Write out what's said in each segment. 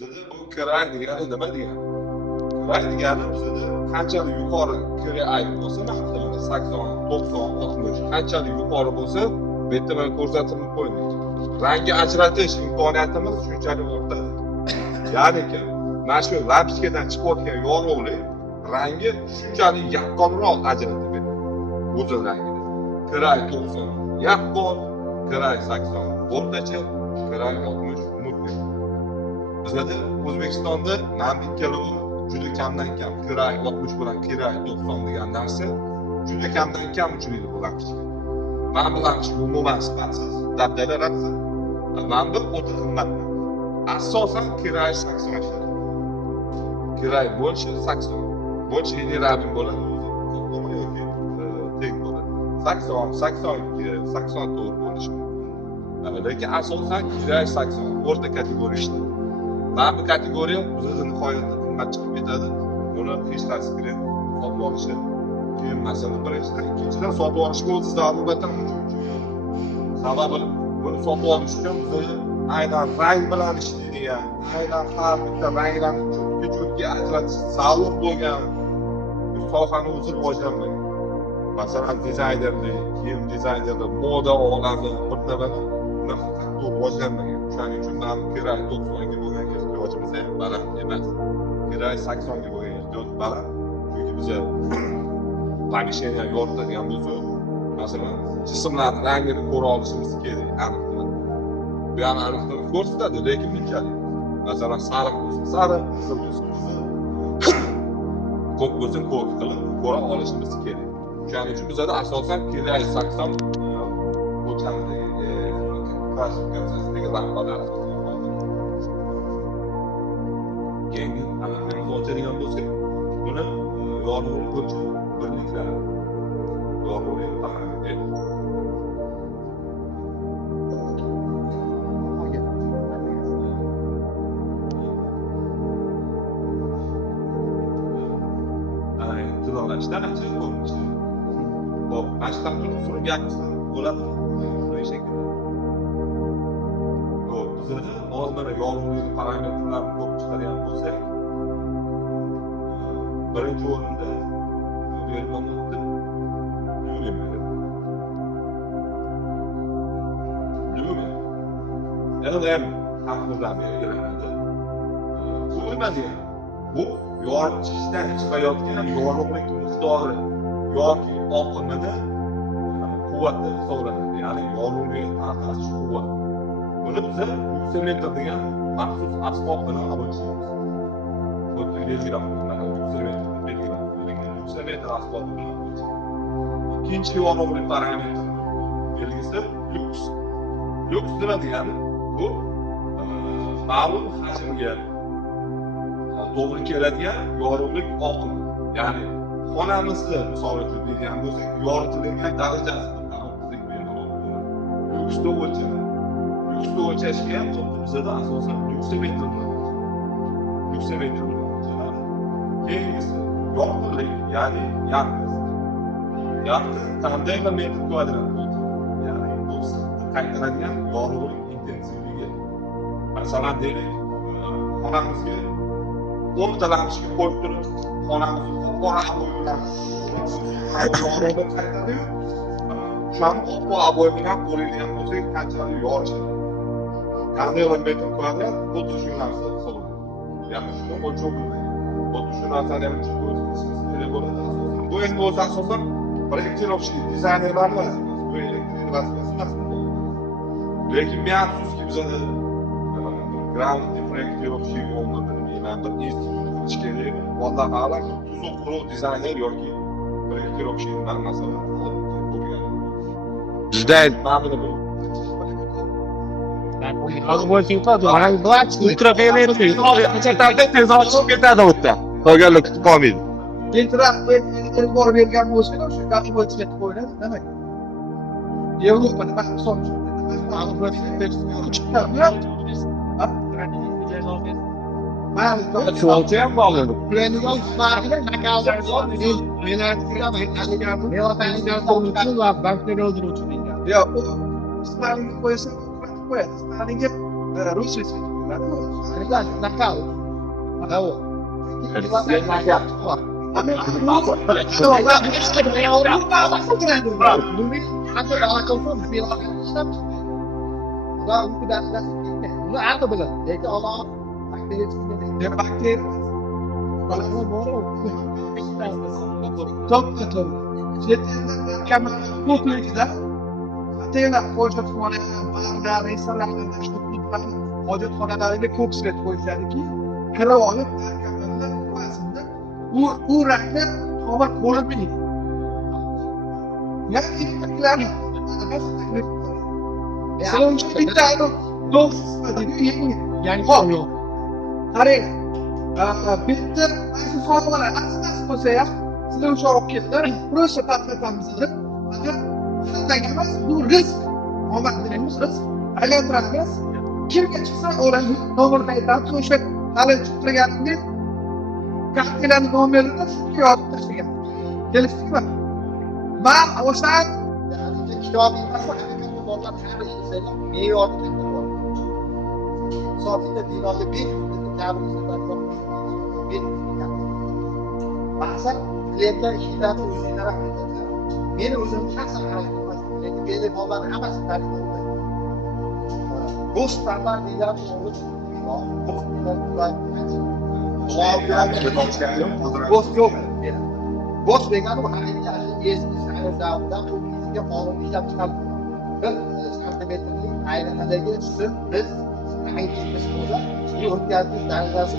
Bizda bu kiray degani nima degani? Kiray degani bizda qanchalik yuqori kiray bo'lsa, masalan 80, 90, 60 qanchalik yuqori bo'lsa, bu yerda mana ko'rsatib qo'ydik. Rangi ajratish imkoniyatimiz shunchalik ortadi. Ya'ni mana shu lampochkadan chiqayotgan yorug'lik rangi shunchalik yaqqonroq ajratib beradi. O'z rangida. Kiray 90 yaqqon, kiray 80 o'rtacha, kiray 60 mutli. Bizda O'zbekistonda mana ikkalovi juda kamdan kam kiray 60 bilan kiray 90 degan narsa juda kamdan kam uchraydi bu lampochka. Mana bu lampochka umuman sifatsiz, dabdala raqsi. Mana bu o'ta qimmat. Asosan kiray 80 ishlaydi. Kiray больше 80. Больше не rabin bo'ladi. Ko'pmi yoki teng bo'ladi. 80, 82, 84 bo'lishi mumkin. Lekin asosan kiray 80 o'rta kategoriya ishlaydi. Mana bu kategoriya bizda nihoyatda qimmat chiqib ketadi. Buni hech qaysi klient sotib olishi keyin masalan birinchidan, ikkinchidan sotib olishga o'zi zaruratan uchun. Sababi buni sotib olish uchun biz aynan rang bilan ishlaydigan, aynan har bitta ranglarni cho'tga ajratish zarur bo'lgan sohani o'zi rivojlanmagan. Masalan, dizaynerlik, kiyim dizaynerlik, moda olami birda-bir rivojlanmagan. Shuning uchun ham kiray 90 ga bo'lgan ehtiyojimiz ham baland emas. Kiray 80 ga bo'lgan ehtiyoj baland. Chunki biz pomesheniya yoritadigan bo'lsak, masalan, jismlarning rangini ko'ra olishimiz kerak, aniq. Bu ham aniqlik ko'rsatadi, lekin bunchalik. Masalan, sariq bo'lsa, sariq, qizil bo'lsa, qizil. Ko'k bo'lsa, ko'k qilib ko'ra olishimiz kerak. Shuning uchun bizda asosan kiray 80 o'lchamidagi klassifikatsiyasidagi lampalar keyingi aniqlikni ochadigan bo'lsak, buni yorug'lik bo'yicha birliklar yorug'lik parametri. Tilolashdan achchiq ko'rinishi. Hop, ashtam turib gapirsa bo'ladi. Shunday shaklda. Hop, bizda hozir yorug'lik parametrlarini ko'p chiqargan bo'lsak, birinchi o'rinda bermoqda Lumen. Lumen. LM haqida beriladi. Bu nima degani? Bu yoritishdan chiqayotgan yorug'lik miqdori yoki oqimini quvvati hisoblanadi. Ya'ni yorug'lik tarqatish quvvati. Buni biz yukselmetr degan maxsus asbob bilan o'lchaymiz. Bu belgilangan yukselmetr asbobi bilan o'lchaymiz. Ikkinchi yorug'lik parametri belgisi lux. Lux nima degani? Bu ma'lum hajmga to'g'ri keladigan yorug'lik oqimi. Ya'ni xonamizni misol uchun deydigan bo'lsak, yoritilgan darajasi luksda o'lchanadi. Luksda o'lchashga ham bizda asosan luksometr bilan o'lchanadi. Keyingisi yorug'lik, ya'ni yarqin. Yarqin qanday bir metr kvadrat bo'ladi? Ya'ni bu qaytaradigan yorug'lik intensivligi. Masalan, deylik, xonamizga 10 ta lampochka qo'yib turib, xonamizni qora aboy bilan yorug'lik qaytadi-yu, o'shani oq aboy bilan qo'yilgan bo'lsak, qanchalik yorishadi. Qanday bir metr kvadrat xuddi shu narsa hisoblanadi. Ya'ni shuni o'lchov bo'lmaydi. Xuddi shu narsani ham o'lchashimiz kerak bo'ladi. Bu endi o'zi asosan proyektirovchi dizaynerlarning vazifasi, bu elektrik vazifasi emas. Lekin men afsuski bizada ground proyektirovchi yo'lni bilmayman, bir institut qilish kerak. Alloh a'lam, tuzuk quruq dizayner yoki proyektirovchilar masalan bo'lgan. Juda ma'lum bu. Ultravioletli qanchalik tez ochib ketadi o'tda. Qolganlar kutib qolmaydi. Ilk bor bergan bo'lsa, o'sha qanday ketib qo'yiladi, demak. Yevropada mahsul Tuolcha ham bog'ladi. Plenigal farqli nakazlar bor. Men aytgan va bakteri o'ldiruvchi degan. Yo'q, u Stalinga qo'ysa, qo'yadi. Stalinga Rossiya hojatxonalarga ko'k svet qo'yishadiki, kirib olib, u rangni tomir ko'rinmaydi. Yani bittalarni Sizlar uchun bitta yangi qarang, bitta ayni formalar asas bo'lsa ham sizlar uchun olib keldilar. Просто tadqiqotimiz qilib, qanday emas, bu rizq, omad deymiz, rizq. Aylantiramiz. Kimga chiqsa o'rani nomerini aytamiz, o'sha hali chiqtirganimda kartinaning nomerini shunga yozib tashlagan. Kelishdikmi? Men o'sha kitob me'yorni soatida binoga 500 maqsad klientlar ishlarni o'zinglar meni o'zim shaxsan lekin meni bolalarni hammasi taniydi. Bu standart deyiladi. Boş yok. Boş degani bu haqiqiy eski sayyorda bizga qonun ishlab chiqardi. Bir santimetrlik aylanadagi sim biz haqiqiy bo'lsa, bu o'tkazib darajasi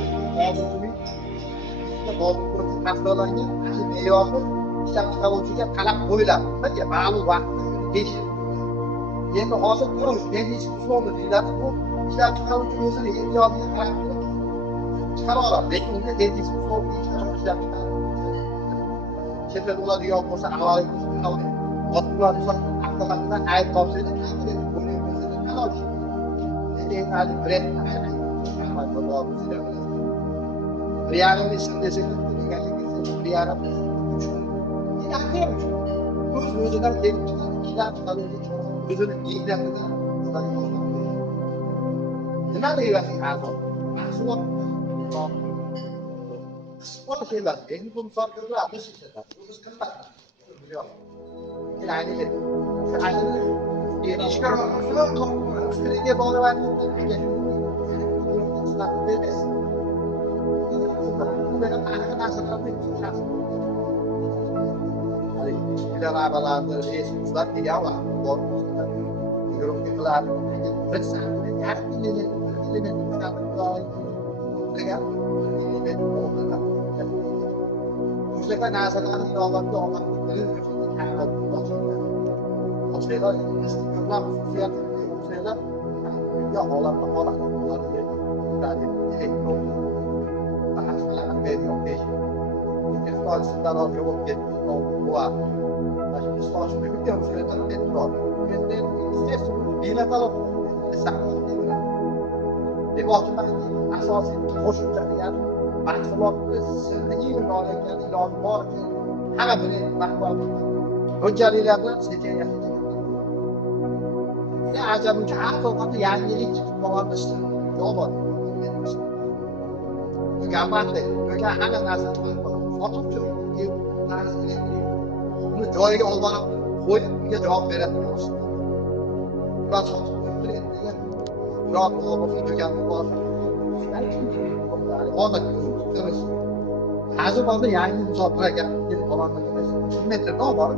qonuniy tasdiqlangan me'yorni ishlab chiqaruvchiga talab qo'yiladi. Nega? Ma'lum vaqtda tekshiriladi. Endi hozir ko'rish, yangi usulni deyiladi. Bu ishlab chiqaruvchi o'zini ehtiyojga qarab chiqara oladi. Lekin unga yangi usulni ishlab chiqaradi. Chet el bo'ladigan bo'lsa, avvaliga otlarni avtomatdan ayt topshirdi. Endi hali brend Riyanın içindesini Riyanın bu sözüden gelip çıkan kitap tanıdığı sözünün iyilerinde nima deyapsiz hozir? Mahsulot sport şeyler. Endi bu misollarga alishishadi. Biz qimmat. Ya'ni ishga ustiga bolalarni Arabalarda Jesuslar degan var. Yo'qlar. Bir soatda yarim O'shaqa narsalarni ilovatga olmoqni o'shalar istiqbollar xususiyati o'shalar ya holatda holatlarga elektron bahslarni bermoqda Texnologiyadan olib ketdi. Bu var. Başka bir şey yok. Şöyle tabii etmiyor. Kendi istiyorsunuz. Bilet alıp bir vakit asası koşulacak yani mahsulotni sizni eng noyob iloji bor hamma buni mahsulot hujjatlar bilan sekin ya ajab uchun har vaqt yangilik chiqib yo'q gambatda yo'ka hamma narsa sotib turib uni joyiga olib qo'yib unga javob beradi ular sotib turib javob olib turgan bor hozir hozir yangi musofirga kelib qoladi. Metrda bor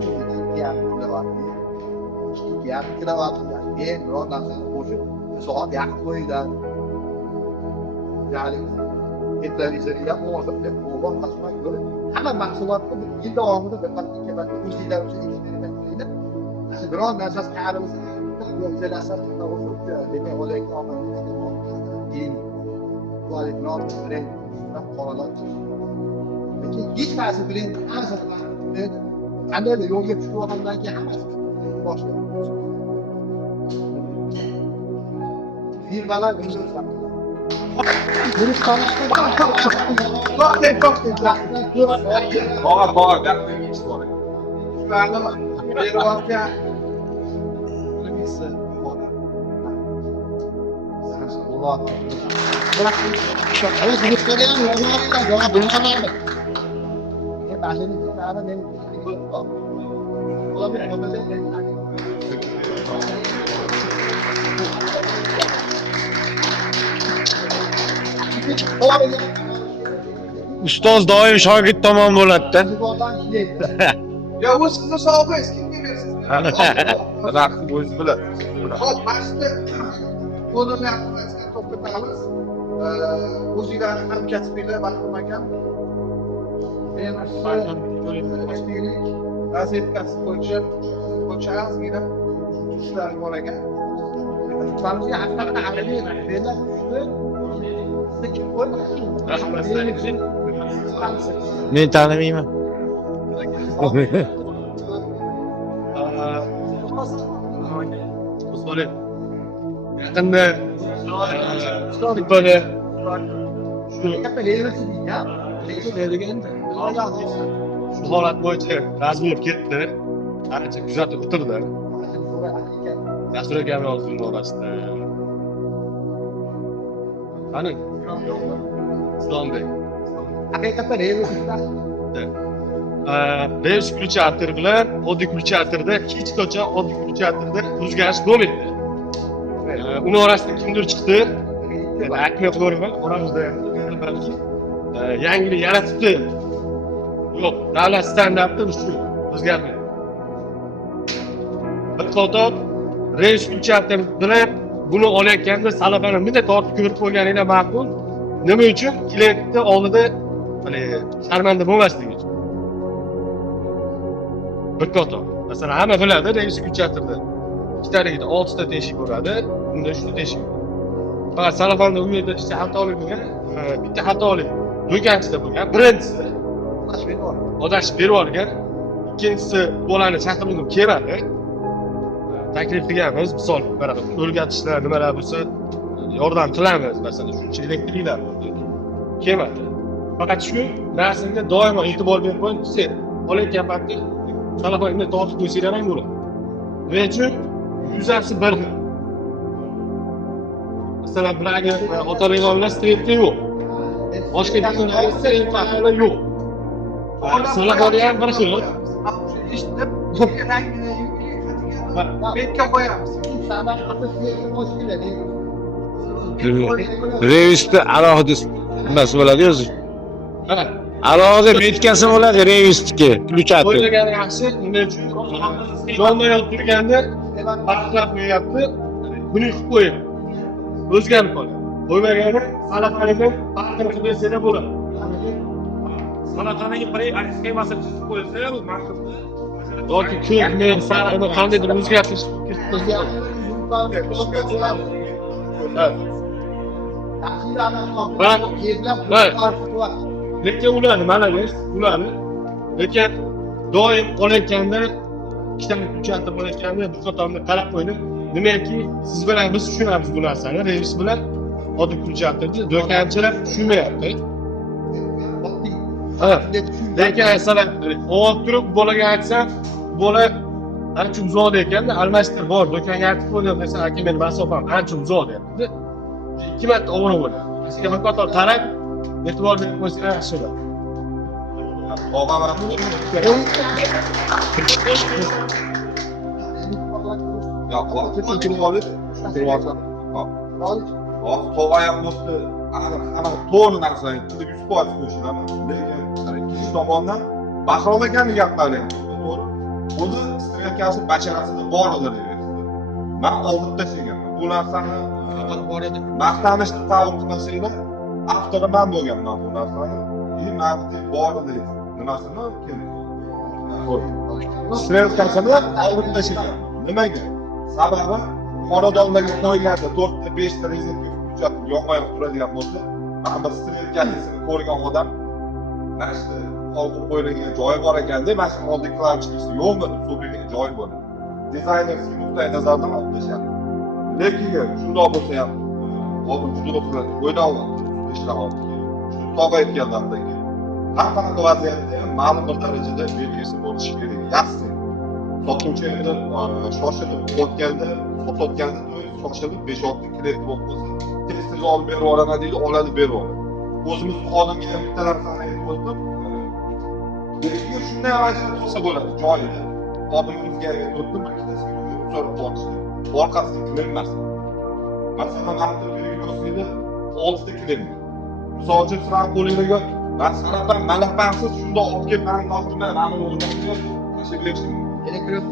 kilovatt keyin biror narsani qo'shib soat yaqin qo'yiladi. Ya'ni televizorga munosib deb bo'lgan qasman ko'rib hamma mahsulotni yil davomida bir qancha keladi. O'zinglar uchun eksperiment qilib, biror narsasi qaralsa, yo'qsa demak o'ylayman keyin quality brend qolalar. Lekin hech narsa brend qandaydir yo'lga tushib olgandan keyin hammasi boshlaydi. Firmalar o'zlari Ustoz doim shogird tomon bo'ladi-da. Ya o sizni sog'ingiz kimga berasiz? Raqib o'zi biladi. Hop, mana shunda qo'llarni to'xtatamiz. O'zinglarni hamkasbinglar Bahrom akam. Razvedkasi bo'yicha ozgina ishlar bor ekan. Bizga haqiqatdan amaliy raqiblar Men tanimayman. Yaqinda böyle şu holat bo'yicha razm bo'lib ketdi. Ancha kuzatib o'tirdi. Dastur akam yozuvni orasida. Qani? Islombek. haqiqatdan Reus kulchatir bilan oddiy kulchatirda hech qachon oddiy kulchatirda o'zgarish bo'lmaydi. Uni orasida kimdir chiqdi. Yani aytmay qo'yaman, oramizda balki yangilik yaratibdi. Yo'q, davlat standarti shu o'zgarmaydi. Bir qator reys kulchatir bilan buni olayotganda salafani bunday tortib ko'rib qo'yganinglar ma'qul. Nima uchun? Klientni oldida sharmanda bo'lmasligi uchun. Bir qator. Masalan, hamma biladi, reys kulchatirda ikkitaligida 6 ta teshik bo'ladi, bunda 3 ta teshik. Faqat salafanda u yerda ikkita xatolik bo'lgan, bitta xatolik do'konchida bo'lgan. Birinchisi odashib berib olgan, ikkinchisi bolani chaqirib kelmadi. Taklif qilganmiz, misol bunaqa o'rgatishlar, nimalar bo'lsa yordam qilamiz, masalan, shuncha elektriklar kelmadi. Faqat shu narsaga doimo e'tibor berib qo'ying, siz olayotgan paytda salafonni tortib qo'ysanglar ham bo'ladi. Nima uchun? Yuzasi bir. Masalan, bularga ota-onlar stripti yo'q. Boshqa do'konlarda striptlar yo'q. Salafoni ham bir xil. eshitib, rangini betga qo'yamiz. Revisda alohida nimasi bo'ladi o'zi? Ha. Alohida metkasi bo'ladi revisniki, kulchatir. O'ylagani yaxshi, nima uchun? Yonma-yon turganda pastlar qo'yapti, buni qilib qo'ying. O'zgarib qoladi. Qo'ymagani salafanidan pastini qilib bersanglar bo'ladi. Salafaniga bir sxemasini tuzib qo'ysa, bu maqsadda yoki ko'kni, sariqni qandaydir o'zgartirish lekin ularni mana biz, ularni lekin doim olayotganda ikkita kulchatib olayotganda bu qatorni qarab qo'ying. Nimaki siz bilan biz tushunamiz bu narsani, revis bilan oddiy kulchatibni do'konchilar tushunmayapti. Lekin masalan, olib turib bolaga aytsam, bola ancha uzoqda ekanda, almashtirib bor, do'konga aytib qo'ydim desa, aka meni masofam ancha uzoq deyapti. 2 marta ovora bo'ladi. Sizga bir qator qarab, e'tibor berib qo'ysangiz yaxshi bo'ladi. Ya vaqt kim olib? To'g'ayam bo'lsa, ana to'g'ri narsani 100% qo'shilaman. Lekin ikkinchi tomondan Bahrom akamning gaplari ham to'g'ri. O'zi stretkasi basharasida bor edi deyapti. Men oldib tashlaganman. Bu narsani bor edi. Maqtanishni qabul qilmasanglar, avtori men bo'lganman bu narsani. Maqti bor edi. Nimasini kerak? Stretkasini oldib tashlagan. Nimaga? Sababi xonadonlarga qo'yiladi 4 ta 5 ta rezinka hujjat yonma-yon turadigan bo'lsa, mana stretkasini ko'rgan odam mana shu qoldirib qo'yilgan joyi bor ekanda, mana shu moddiy qiluvchilikni yo'lda so'zilgan joyi bor. Dizaynerskiy nuqtai nazardan olib tashladi. Lekin shundoq bo'lsa ham, oldin juda ko'p o'ylayman, ishlamoqchi. Shu tog'ayotganlardagi har qanaqa vaziyatda ham ma'lum bir darajada belgisi bo'lishi kerak. Yaxshi. sotuvchi endi shoshilib o'tganda, sotayotganda shoshilib 5-6 kredit bo'lib qolsa, tez olib berib yuboraman deydi, oladi berib yuboradi. O'zimiz xodimga ham bitta narsani aytib o'tdim. Lekin shunday vaziyat bo'lsa bo'ladi, joyida. Xodimimizga aytib o'tdim, bir ikkitasiga so'rab qolishdi. Orqasiga qilinmas. Masalan, hafta belgilosida 6 ta qilingan. Misol uchun sizlar qo'lingizga "Men sarapan, malapansiz shunda olib kelib men noqimman, men uni o'rnatib tashlab berishim." Elektrik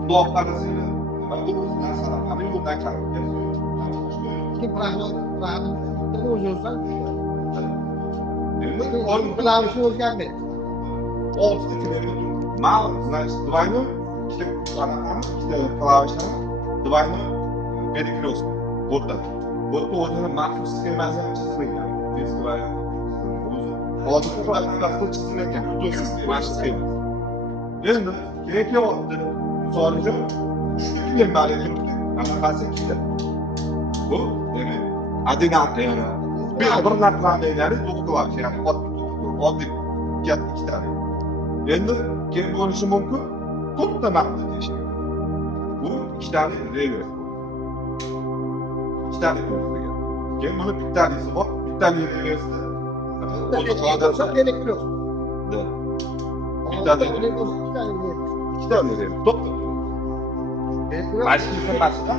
Xudo qarasini, men bu narsalar hamma yo'ldan qarab keldim. kim rahmat o'zingizdan Endi qo'lim qilamizni o'rganmaydi. 6 ta qilingan. Mal, значит, двойной, ikkita klavishlar, двойной перекресток. Burada. Burada o'zini maxsus sxemasi ham chizilgan. Festival. Hozir qanday chizilgan? Butun sxemasi sxemasi. Endi keyin oldi. Misol uchun 3 klim bor edi. Anaqasi ikkita. Bu, demak, adinat yana. Bir narxlarni to'qqilash, ya'ni oddiy gap ikkita. Endi keyin bo'lishi mumkin 4 ta maqta deyishadi. Bu ikkitani revers. Ikkitani ko'rsagan. Keyin buni bittalisi bor, bittani reversida. O'zi qo'yadi. Elektrik. Bittani ikkitani revers. To'xta. Mashina masida.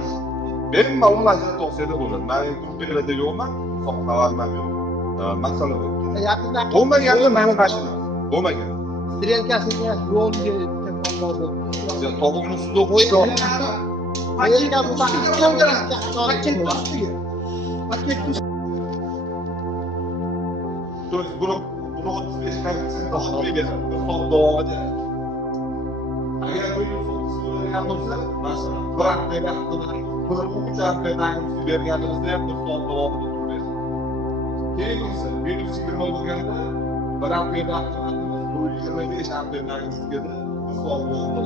Men ma'lumotlar to'g'risida bo'ladi. Men gruppalarda yo'qman, soqalarman yo'q. Masala bu. Yaqinda Bo'lmaganda meni mashina. Bo'lmagan. strelkasiga yo'lga tanladi. To'g'rini suvda qo'yib to jest bunu 35 kayıtsın daha bir gezer. Son doğadı. Eğer böyle sonuçları yapılsa, mesela bırak beni aklına, bunu uçak beni vergenizde yapıp son doğadı duruyor. Kendisi, benim fikrim olduğu yerde, bırak beni aklına, bu 25 antrenler yüzgede, bu son doğadı.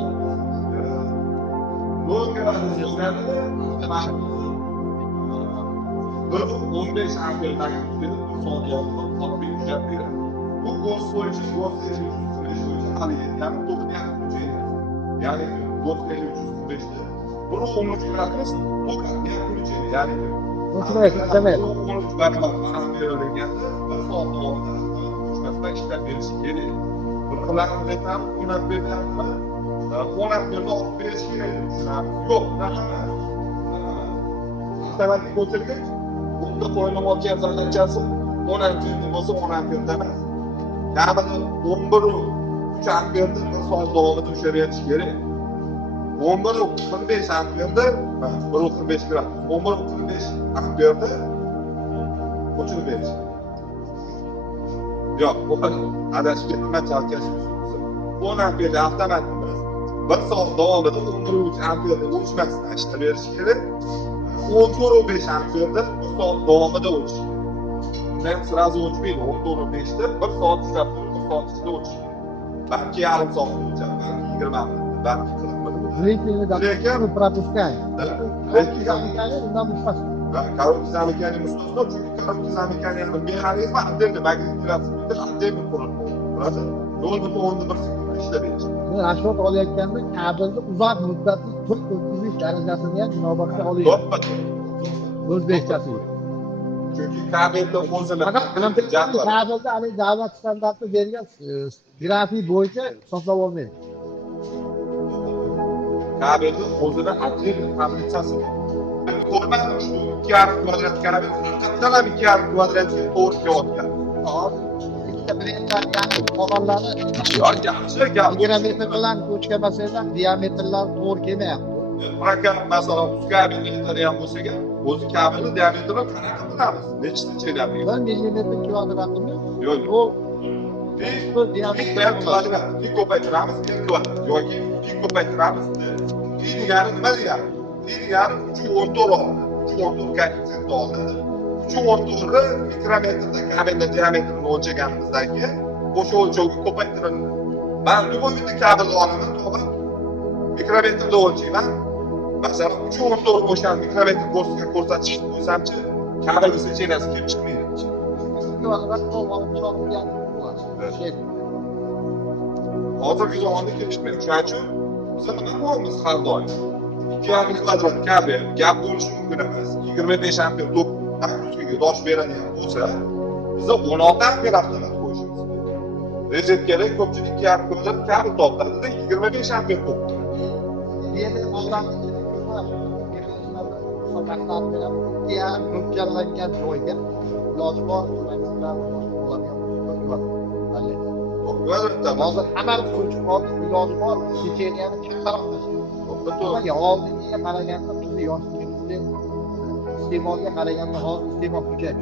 Bu kadar yüzgede bu 15 antrenler yüzgede, bu son doğadı. Bu Gosford için Gosford 305'te yani toplayan bütçeyle. Yani Gosford 305'te. Bunu 13 bırakırız, o kadar diğer bütçeyle. Yani evet. 13 bırakmak bana bir öyle geldi. Ve sonunda orada uçmasına işler verisi geri. Bırakılan reklam, ona bir yapma. Ona bir de o bir şey yok. Hemen götürmek. Bunda koyulmak yazılacağız. 10 amperli olsa 10 amper demez. Yani 11 3 amperde son doğumda dışarıya çıkıyor. 11 45 amperde 15 gram. 11 35 amperde uçunu verir. Yok o kadar. Adaş gitmeye çalışıyorsunuz. 10 amperli avtomatımız. Bir saat davamında 13 amperde uçmasına işte verir gerek. 15 amperde bir saat davamında uçuyor. Ben sırası uçmayayım, 10-15'te bir saat çıkartıyorum, bir saat içinde uçuyor. Belki yarım saat uçacağım, ben 20 belki 40 Zrekini пропускай. Karoki zamekani mustasno, çünkü karoki zamekani'nin mexanizmi addendi, magnitiratsiya, addendi qurilma. Burası, yo'lda onda bir sekund ishlamaydi. Men ashot olayotganda kabelni uzoq muddatli pul o'tkazish darajasini ham inobatga oling. O'zbekchasi. Çünkü kabelda o'zini kabelda hali davlat standarti bergan grafik bo'yicha hisoblab olmaydi. kabelda o'zini addendi tablitsasi. Ko'rmadim shu 2,5 kvadrat kabel, haqiqatan ham 2,5 kvadratga to'g'ri kelayotgan. Ikkita brendlar qolganlari Yaxshi gap. diametr bilan ko'chga masalan diametrlar to'g'ri kelmayapti. Rakam masalan uz kabellar ham bo'lsa-ga, o'zi kabelni diametrini qanaqa qilamiz? Nechta chelamiz? 1 millimetr kvadratimi? Yo'q. Bu Bu diametr kvadrat. Bir ko'paytiramiz, 1 kvadrat yoki bir ko'paytiramiz. Bir degani nima degani? Bir degani 3.14 oladi. 3.14 koeffitsient oladi. 3.14 mikrometrda kabelning diametrini o'lchaganimizdan keyin o'sha o'lchovga ko'paytiriladi. Men любой kabel olaman, to'g'ri? Mikrometrda o'lchayman. Masalan, 3.14 o'shan mikrometr ko'rsatishni qo'ysamchi, kabelni sechenasi kelib chiqmaydi. kvadrat olgan Hozirgi zamonda kelib chiqmaydi. Shuning uchun Biz nima qilamiz har doim? 2,5 kvadrat kabel gap bo'lishi mumkin emas. 25 amper tok nagruziga dosh beradigan bo'lsa, biz 16 amper avtomat qo'yishimiz kerak. Rezetkada ko'pchilik 2,5 kvadrat kabel tortadi-da 25 amper tok. Endi bozordan mo'ljallangan joyga iloji bor Kvadratda hozir amal qiluvchi iloji bor pecheniyani kattaroq tashlaydi. Oldingiga qaraganda bizni yoshligimizda iste'molga qaraganda hozir iste'mol kuchaydi.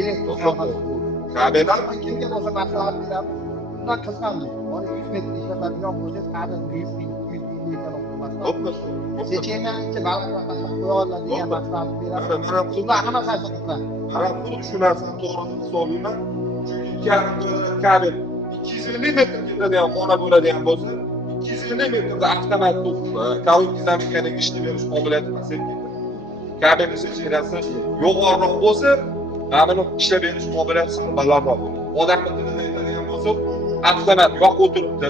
Elektr sohasi kabellar kimga bo'lsa maslahat beradi. Undan qiziqarli. 100 metr ishlatadigan bo'lsangiz qani 100 ekan olmasdan. Pecheniyani balandroq qo'ya oladigan maslahat beradi. Shunda hamma saytida. Mana xuddi shu narsani to'g'ri hisoblayman. Chunki 2,5 kabel 250 metr ketadigan xona bo'ladigan bo'lsa, 250 metrda avtomat kalorik zamikaning ishlab berish qobiliyati pasayib ketadi. Kabelni sechilasi yo'g'onroq bo'lsa, mana bu ishlab berish qobiliyati sal balandroq bo'ladi. Odamning tilida aytadigan bo'lsak, avtomat yo'q o'tiribdi,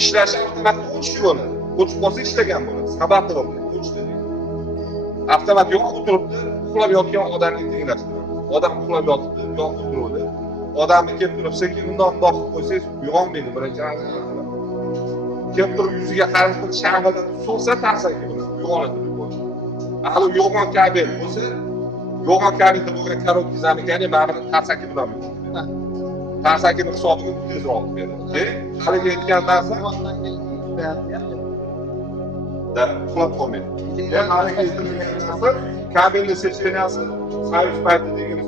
ishlashi avtomatni o'chishi bo'ladi. O'chib qolsa ishlagan bo'ladi. Sababi bo'ladi. O'chdi. Avtomat yo'q o'tiribdi, uxlab yotgan odamni tenglashtiradi. Odam uxlab yotibdi, yo'q o'tiradi. Odamni kelib turib sekin bundoq boqib qo'ysangiz uyg'onmaydi birinchi navbatda. Kelib turib yuziga qarab turib shang'illab so'rsa tarsaki bilan uyg'onadi. Hali yo'g'on kabel bo'lsa, yo'g'on kabelda bo'lgan korotka zamikani mana tarsaki bilan tarsakini hisobiga tezroq beradi. Haligi aytgan narsa da uxlab qolmaydi. Haligi aytilgan narsa kabelni secheniyasi soyuz payti degan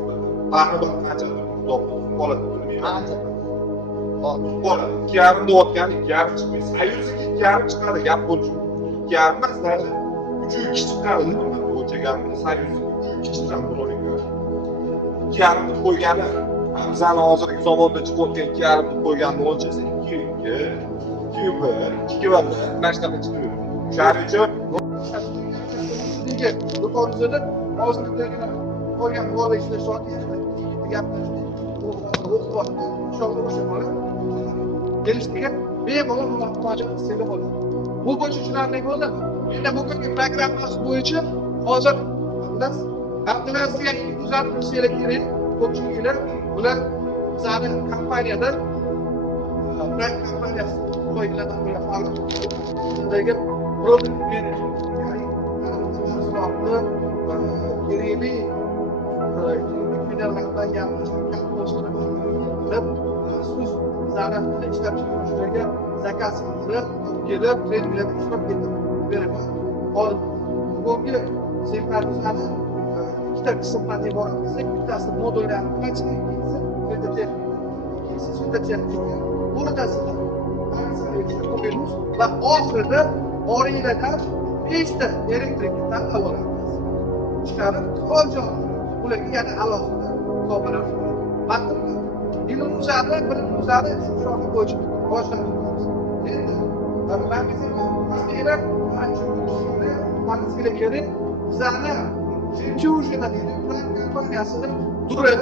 baribir qancha qoladi bilmayman. Qoladi. 2,5 deyotgan 2,5 chiqmaydi. Soyuziga 2,5 chiqadi, gap bo'lishi. 2,5 emas, даже 3,2 chiqadi. O'lchaganimda soyuziga 3,2 chiqqan bo'lar ekan. 2,5 deb qo'ygani, bizani hozirgi zamonda chiqayotgan 2,5 deb qo'yganni o'lchasi 2,2, 2,1, 2 mana shunaqa chiqadi. Shuning uchun Nega do'konimizda hozirgina qolgan bola ishlashyapti. Gapni o'qiyapti. Shogird o'sha bola kelishdiga bemalol murojaat qilsa bo'ladi. Bu bo'yicha tushunarli bo'ldimi? Endi bugungi programmasi bo'yicha hozir biz avtomatsiya uzatib kerak. Ko'pchiliklar bular bizning kompaniyada brend kompaniyasi qo'yiladigan bo'ladi. Shundagi produkt menejment, ya'ni kerakli finallardan gapirishga maxsus zararli ishlab chiqarishlarga zakaz qilib kelib trendlarga ishlab beraman. Hozir bugungi servislarni ikkita qismdan iborat qilsak, bittasi modullarni qancha va oxirida oriylardan 5 ta elektrik tanlab olamiz. Chiqarib qoljon ularga yana alohida hisoblanadi. Vaqtni ilmuzada bir muzada shu soha bo'yicha boshlaymiz. Endi mamlakatlar manzilga kelib bizlarni uchinchi o'shada kompaniyasini turib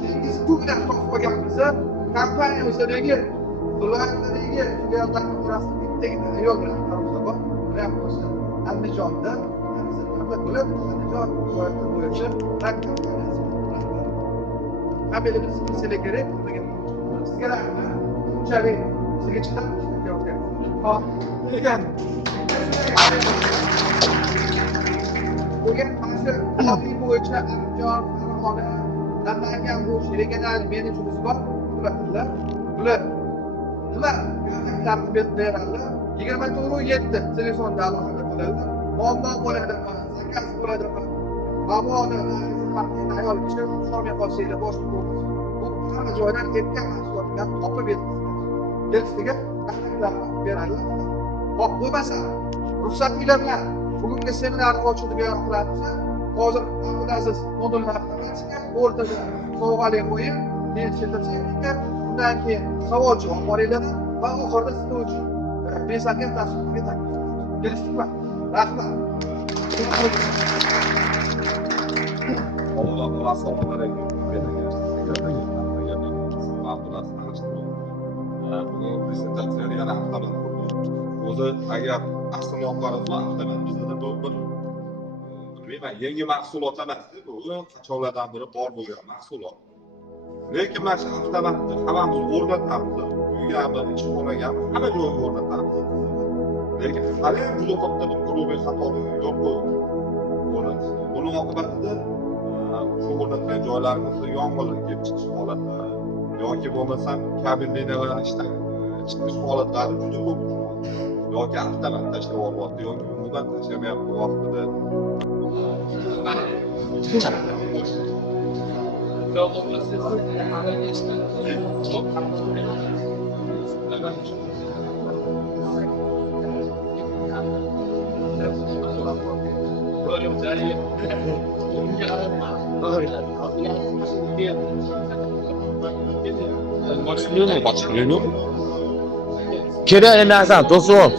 dengiz ko'kdan topib qolganimizda kompaniya o'zidagi ulardagi filiallarni orasida bittagina ayol bilan bor. Ramosda Andijonda Andijon viloyati bo'yicha kabelimiz sizga kerak bo'lgan sizga rahmat. Unchalik sizga chiqamiz. Hop, ekan. Bugun mana shu hofiy bo'yicha Andijon, Farg'ona, Namangan bo'yicha regional menejerimiz bor. Bular nima yo'nalishlarni beradilar? 24/7 telefonda aloqada bo'ladi. Muammo bo'ladimi? Zakaz bo'ladimi? Mamoni ayol kishi tushunmay qolsanglar boshqa bo'ladi. Bu hamma joydan ketgan mahsulotlar topib beradi. Kelishdiga takliflarni beradilar. Hop, bo'lmasa ruxsatinglar bilan bugungi seminarni ochib beramiz. Hozir Abdulaziz modullarni o'rtada sovg'ali qo'yib, mensiz texnika, undan keyin savol javob boringlar va oxirida sizlar uchun besalgan dasturga taklif kelishdikmi? Rahmat. Assalomu alaykum. Bugun prezentatsiyani yana avtomat qurdik. o'zi agar aslini olib qarasa bizda bu bir bilmayman yangi mahsulot emasda bu qachonlardan beri bor bo'lgan mahsulot. Lekin mana shu avtomatni hammamiz o'rnatamiz. Uygami, ichxonagami hamma joyga o'rnatamiz. Lekin hali ham juda katta bir globalniy xatolik yo'q o'rnatish. Buning oqibatida shu o'rnatilgan joylarimizda yong'inlar kelib chiqish holatlari yoki bo'lmasam kabel liniyalar ishdan chiqish holatlari juda ko'p. Yoki avtomat tashlab yuboryapti yoki umuman tashlamayapti vaqtida. Kerak emasdan to'sib.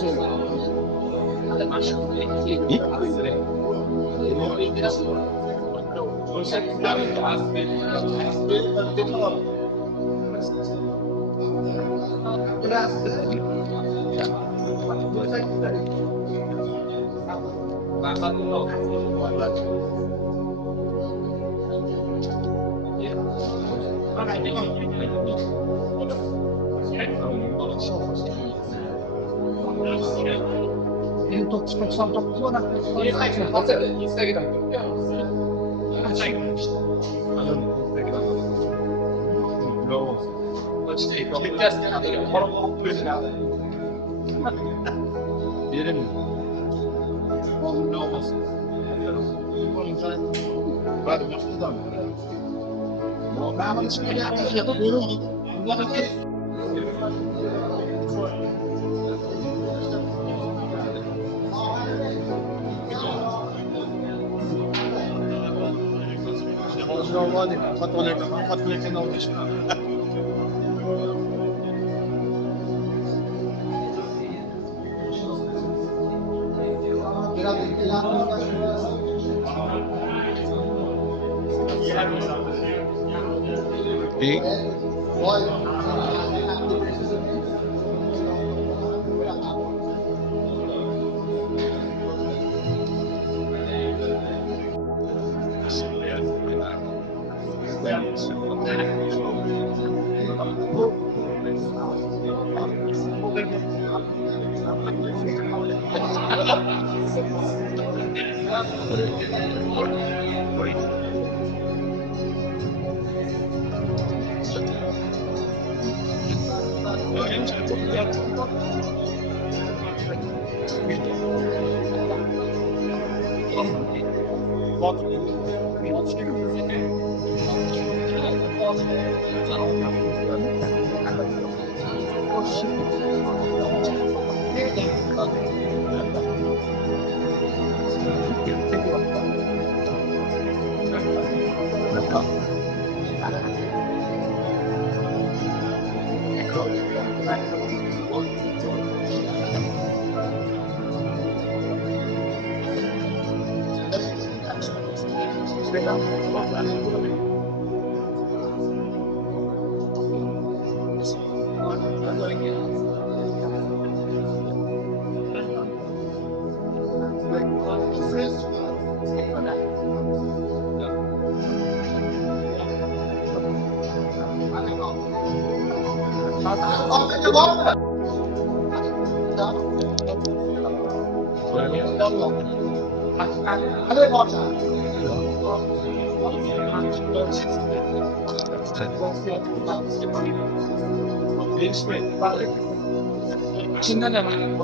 İçinden hemen.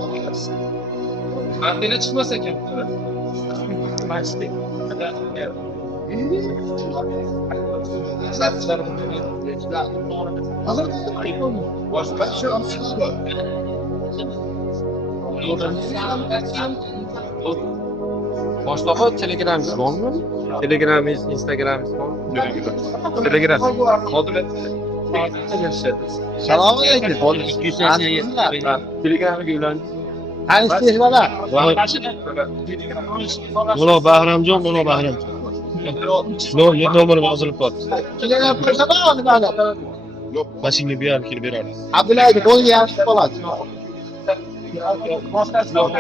Annene çıkmasa ki. Başlık. Hazır mısın? Boshlig'i Telegram'ingiz bormi? Telegram'ingiz, Instagram'ingiz bormi? Telegram. Modul Salom alaykum. Telegram'ga ulan. Qaysi bola? Mana Bahramjon, mana Bahramjon. No, nomerim yozilib qoldi. Telegram ko'rsatadi mana. Mashinaga bu ham kelib beradi. Abdullaga qo'lga yaxshi qoladi. boshqasi yo'q.